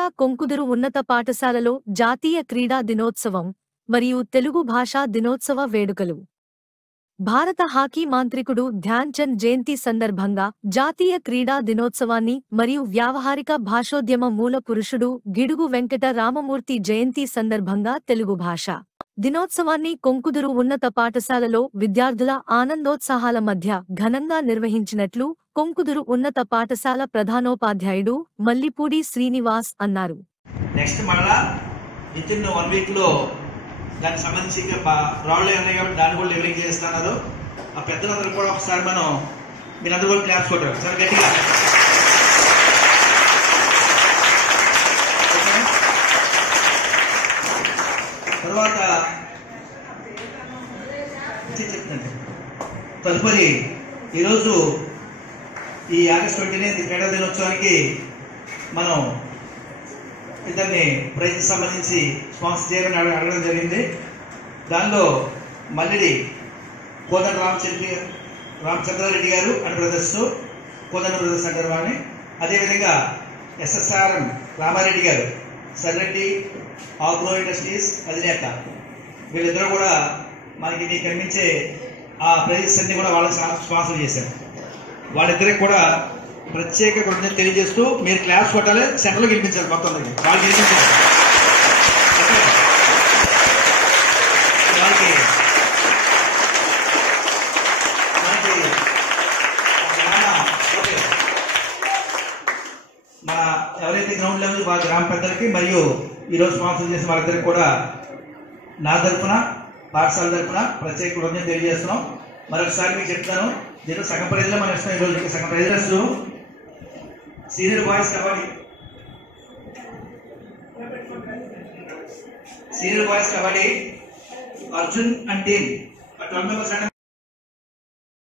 భాగంగా కొంకుదురు ఉన్నత పాఠశాలలో జాతీయ క్రీడా దినోత్సవం మరియు తెలుగు భాషా దినోత్సవ వేడుకలు. భారత హాకీ మాంత్రికుడు ధ్యాన్ చంద్ జయంతి సందర్భంగా జాతీయ క్రీడా దినోత్సవాన్ని మరియు వ్యావహారిక భాషోద్యమ మూల పురుషుడు గిడుగు వెంకట రామమూర్తి జయంతి సందర్భంగా తెలుగు భాషా దినోత్సవాన్ని కొంకుదురు ఉన్నత పాఠశాలలో విద్యార్థుల ఆనందోత్సాహాల మధ్య ఘనంగా నిర్వహించినట్లు కొంకుదురు ఉన్నత పాఠశాల ప్రధానోపాధ్యాయుడు మల్లిపూడి శ్రీనివాస్ అన్నారు. నెక్స్ట్ మళ్ళా వితిన్ 1 వీక్ లో దానికి సంబంధించి రాళ్ళు ఉన్నాయి కాబట్టి దాన్ని కూడా లెవెలింగ్ చేస్తున్నారు. ఆ పెద్దలందరూ కూడా ఒకసారి మీరందరూ కూడా క్లాప్స్ కొట్టారు చాలా గట్టిగా. తర్వాత తదుపరి ఈరోజు ఈ ఆగస్టు 29 క్రీడా దినోత్సవానికి మనం ఇద్దరిని ప్రైజ్ సంబంధించి స్పాన్సర్ చేయాలని అడగడం జరిగింది. దానిలో మల్లిడి కోదండ రామచంద్రారెడ్డి గారు అండ్ బ్రదర్స్, కోదండ బ్రదర్స్ అంటారు వాడిని. అదేవిధంగా ఎస్ఎస్ఆర్ఎం రామారెడ్డి గారు, సర్రెడ్డి ఆగ్రో ఇండస్ట్రీస్ అధినేత, వీళ్ళిద్దరూ కూడా మనకి మీకు కనిపించే ఆ ప్రైజెస్ అన్ని కూడా వాళ్ళకి స్పాన్సర్ చేశారు. వాళ్ళిద్దరికి కూడా ప్రత్యేక కృతజ్ఞతలు తెలియజేస్తూ మీరు క్లాస్ కొట్టాలి, సెంటర్లో గెలిపించాలి, మొత్తం వాళ్ళు గెలిపించాలి. మన ఎవరైతే గ్రౌండ్ లెవెల్ వాళ్ళ గ్రామ పెద్దలకి మరియు ఈరోజు స్పాన్సర్ చేసిన వాళ్ళిద్దరికి కూడా నా తరఫున పాఠశాల తరఫున ప్రత్యేక కృతజ్ఞతలు తెలియజేస్తున్నాం. మరొకసారి మీకు చెప్తాను, దీంట్లో సగం ప్రైజ్లో మనం ఇస్తాం. ఈరోజు సగం prizes senior boys kabaddi Arjun and team 12 members అంటే